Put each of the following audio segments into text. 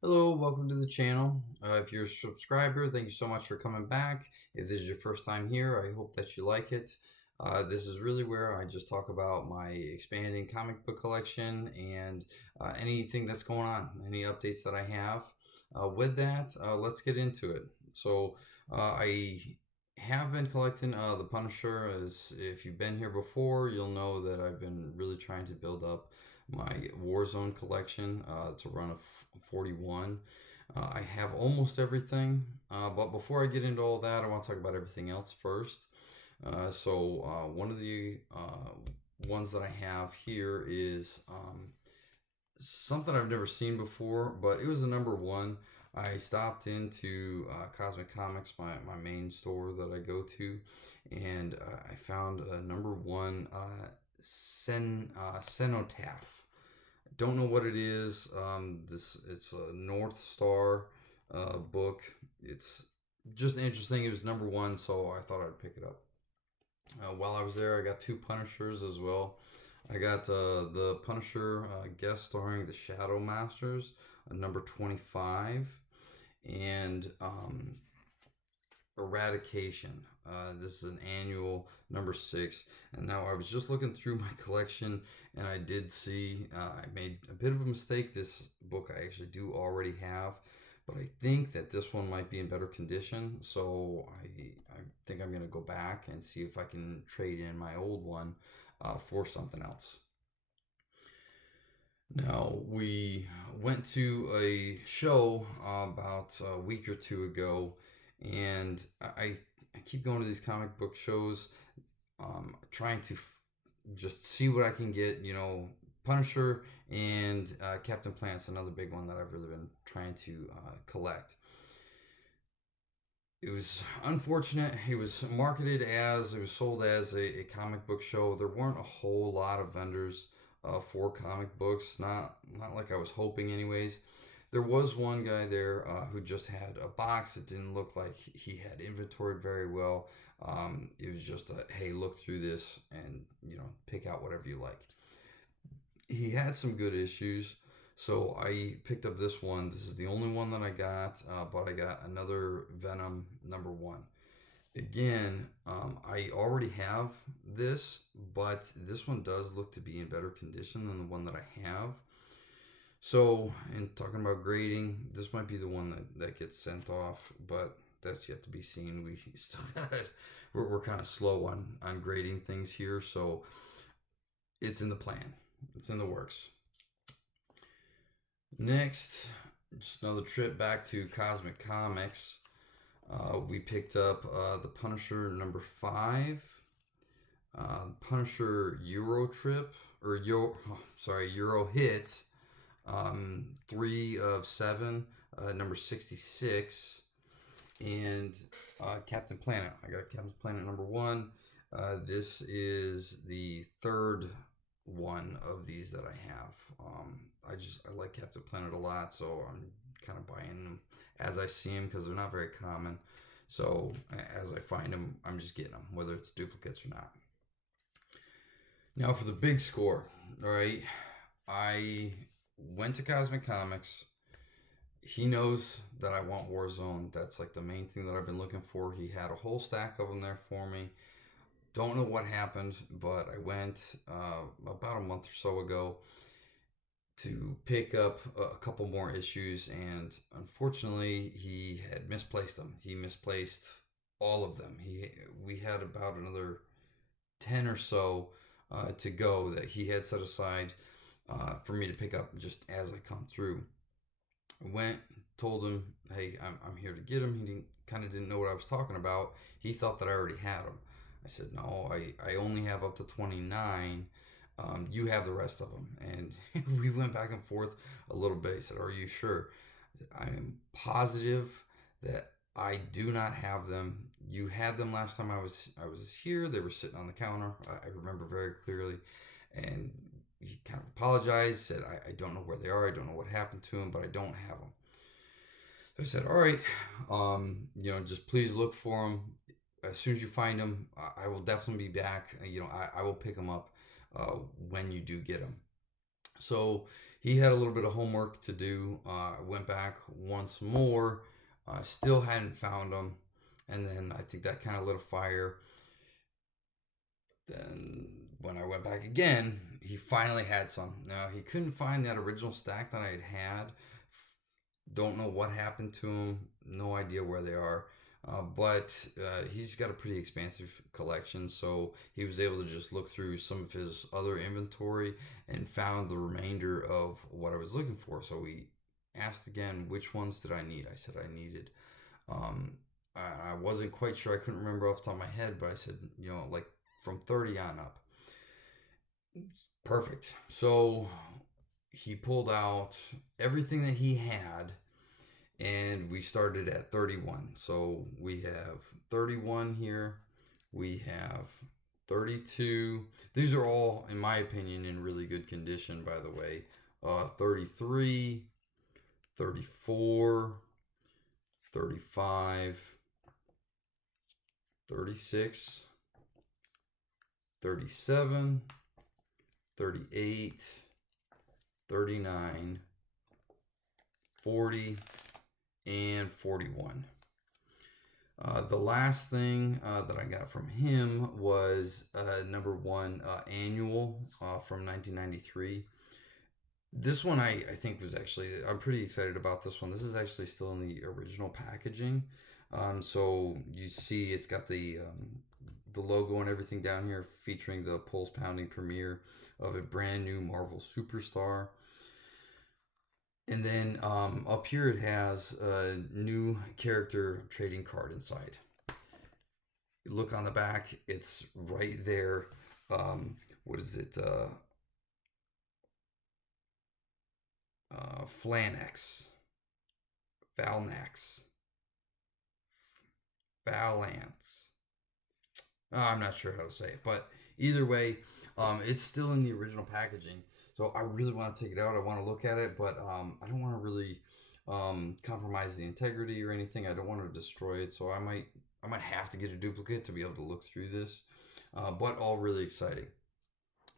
Hello, welcome to the channel. If you're a subscriber, thank you so much for coming back. If this is your first time here, I hope that you like it. This is really where I just talk about my expanding comic book collection and anything that's going on, any updates that I have. With that, let's get into it. I have been collecting the Punisher. As if you've been here before, you'll know that I've been really trying to build up my Warzone collection. It's a run of 41. I have almost everything, but before I get into all that, I want to talk about everything else first. One of the ones that I have here is something I've never seen before, but it was a number one. I stopped into Cosmic Comics, my main store that I go to, and I found a number one Cenotaph. Don't know what it is. It's a North Star book. It's just interesting. It was number one, so I thought I'd pick it up. While I was there, I got two Punishers as well. I got the Punisher guest starring the Shadow Masters, number 25, and Eradication. This is an annual number 6. And now I was just looking through my collection and I did see I made a bit of a mistake. This book I actually do already have, but I think that this one might be in better condition. So I think I'm going to go back and see if I can trade in my old one for something else. Now, we went to a show about a week or two ago, and I keep going to these comic book shows, trying to just see what I can get. Punisher and Captain Planet's another big one that I've really been trying to collect. It was unfortunate. It was sold as a comic book show. There weren't a whole lot of vendors for comic books. Not like I was hoping, anyways. There was one guy there who just had a box. It didn't look like he had inventoried very well. It was just a hey, look through this and pick out whatever you like. He had some good issues. So I picked up this one. This is the only one that I got, but I got another Venom number one. Again, I already have this, but this one does look to be in better condition than the one that I have. So, in talking about grading, this might be the one that gets sent off, but that's yet to be seen. We still got it. We're kind of slow on grading things here, so it's in the plan. It's in the works. Next, just another trip back to Cosmic Comics. We picked up the Punisher number 5, Punisher Euro Trip, or Euro Hit, 3 of 7, number 66, and Captain Planet. I got Captain Planet number 1. This is the third one of these that I have. I like Captain Planet a lot, so I'm kind of buying them as I see them because they're not very common. So as I find them, I'm just getting them, whether it's duplicates or not. Now for the big score. All right, I went to Cosmic Comics. He knows that I want Warzone. That's like the main thing that I've been looking for. He had a whole stack of them there for me. Don't know what happened, but I went about a month or so ago to pick up a couple more issues, and unfortunately, he had misplaced them. He misplaced all of them. We had about another 10 or so to go that he had set aside for me to pick up just as I come through. I went, told him, "Hey, I'm here to get him." He didn't know what I was talking about. He thought that I already had him. I said, "No, I only have up to 29. You have the rest of them." And we went back and forth a little bit. He said, "Are you sure?" I am positive that I do not have them. You had them last time I was here. They were sitting on the counter. I remember very clearly. And he kind of apologized, said, I don't know where they are. I don't know what happened to them, but I don't have them. So I said, all right, just please look for them. As soon as you find them, I will definitely be back. I will pick them up when you do get them. So he had a little bit of homework to do. I went back once more, still hadn't found them, and then I think that kind of lit a fire. Then when I went back again, he finally had some. Now he couldn't find that original stack that I had. Don't know what happened to them. No idea where they are. But he's got a pretty expansive collection, so he was able to just look through some of his other inventory and found the remainder of what I was looking for. So we asked again, which ones did I need? I said I needed. Um, I wasn't quite sure. I couldn't remember off the top of my head, but I said, like from 30 on up. Perfect. So he pulled out everything that he had, and we started at 31. So we have 31 here. We have 32. These are all, in my opinion, in really good condition, by the way. 33, 34, 35, 36, 37, 38, 39, 40, and 41. The last thing that I got from him was number one annual from 1993. This one I think was actually, I'm pretty excited about this one. This is actually still in the original packaging. So you see it's got the logo and everything down here featuring the pulse pounding premiere of a brand new Marvel Superstar. And then up here it has a new character trading card inside. Look on the back, it's right there. What is it? Flanax. Valnax. Valance. I'm not sure how to say it, but either way, it's still in the original packaging. So I really want to take it out. I want to look at it, but I don't want to really compromise the integrity or anything. I don't want to destroy it, so I might have to get a duplicate to be able to look through this. But all really exciting.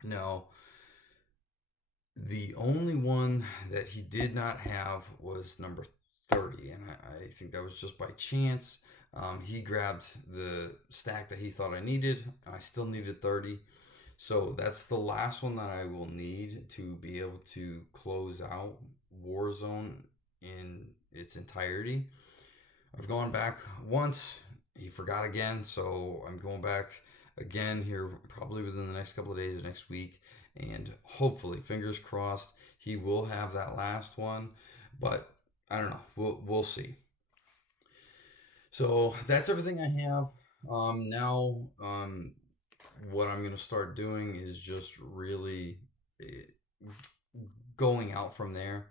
Now, the only one that he did not have was number 30, and I think that was just by chance. He grabbed the stack that he thought I needed. I still needed 30. So that's the last one that I will need to be able to close out Warzone in its entirety. I've gone back once. He forgot again, so I'm going back again here probably within the next couple of days, next week, and hopefully, fingers crossed, he will have that last one. But I don't know. We'll see. So that's everything I have. Now, what I'm going to start doing is just really going out from there.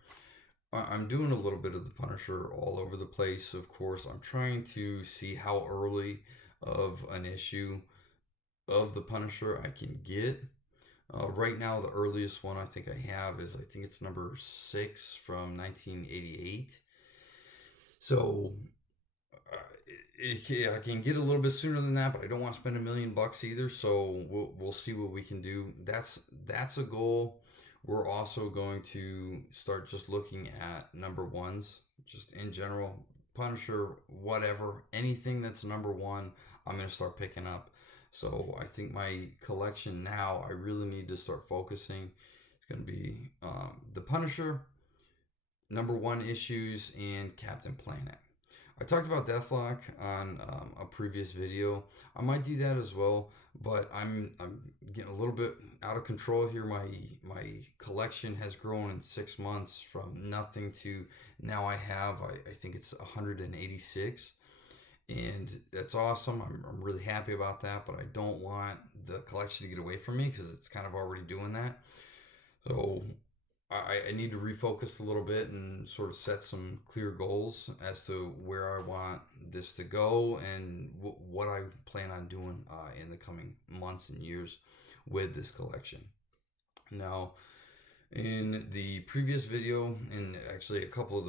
I'm doing a little bit of the Punisher all over the place, of course. I'm trying to see how early of an issue of the Punisher I can get. Right now, the earliest one I think I have is, I think it's number 6 from 1988. So I can get a little bit sooner than that, but I don't want to spend $1 million either. So we'll see what we can do. That's a goal. We're also going to start just looking at number ones, just in general, Punisher, whatever, anything that's number one, I'm going to start picking up. So I think my collection now, I really need to start focusing. It's going to be the Punisher, number one issues, and Captain Planet. I talked about Deathlock on a previous video. I might do that as well, but I'm getting a little bit out of control here. My collection has grown in 6 months from nothing to now I think it's 186, and that's awesome. I'm really happy about that, but I don't want the collection to get away from me because it's kind of already doing that. So I need to refocus a little bit and sort of set some clear goals as to where I want this to go and what I plan on doing in the coming months and years with this collection. Now, in the previous video, and actually a couple of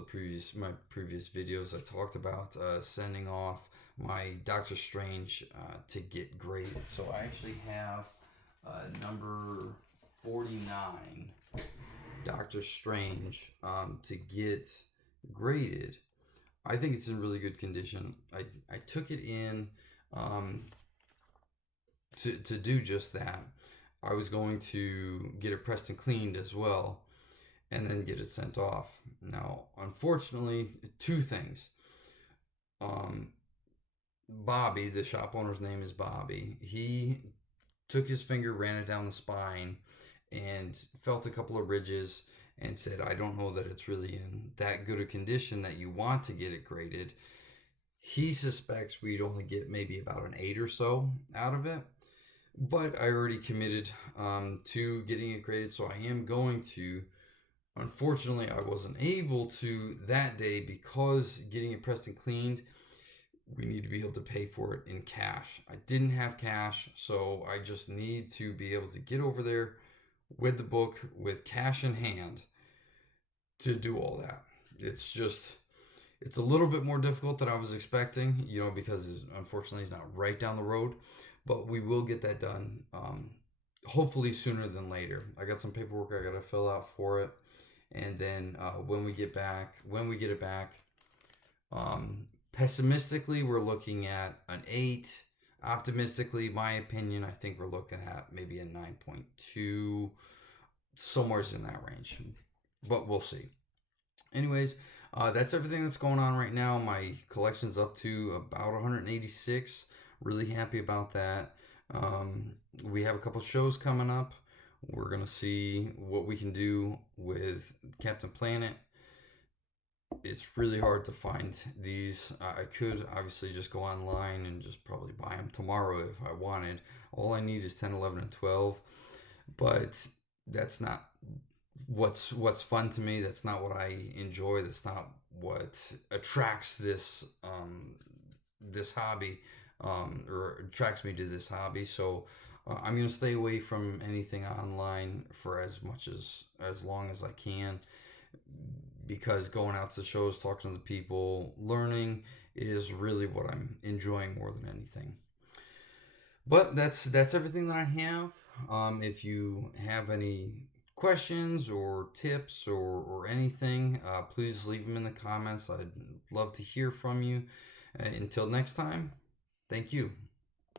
my previous videos, I talked about sending off my Doctor Strange to get graded. So I actually have number 49 Doctor Strange to get graded, I think it's in really good condition. I took it in um, to do just that. I was going to get it pressed and cleaned as well, and then get it sent off. Now, unfortunately, two things. Um, Bobby, the shop owner's name is Bobby. He took his finger, ran it down the spine, and felt a couple of ridges and said, I don't know that it's really in that good a condition that you want to get it graded. He suspects we'd only get maybe about an 8 or so out of it. But I already committed to getting it graded, so I am going to. Unfortunately, I wasn't able to that day because getting it pressed and cleaned, we need to be able to pay for it in cash. I didn't have cash, so I just need to be able to get over there with the book with cash in hand to do all that. It's just, it's a little bit more difficult than I was expecting, because unfortunately it's not right down the road, but we will get that done. Hopefully sooner than later. I got some paperwork I got to fill out for it, and then when we get it back, pessimistically we're looking at an 8. Optimistically, my opinion, I think we're looking at maybe a 9.2, somewhere in that range, but we'll see. Anyways, that's everything that's going on right now. My collection's up to about 186. Really happy about that. We have a couple shows coming up. We're going to see what we can do with Captain Planet. It's really hard to find these. I could obviously just go online and just probably buy them tomorrow if I wanted. All I need is 10, 11, and 12. But that's not what's fun to me. That's not what I enjoy. That's not what attracts this this hobby, or attracts me to this hobby. So I'm gonna stay away from anything online for as long as I can, because going out to shows, talking to the people, learning is really what I'm enjoying more than anything. But that's everything that I have. If you have any questions or tips or anything, please leave them in the comments. I'd love to hear from you. Until next time, thank you.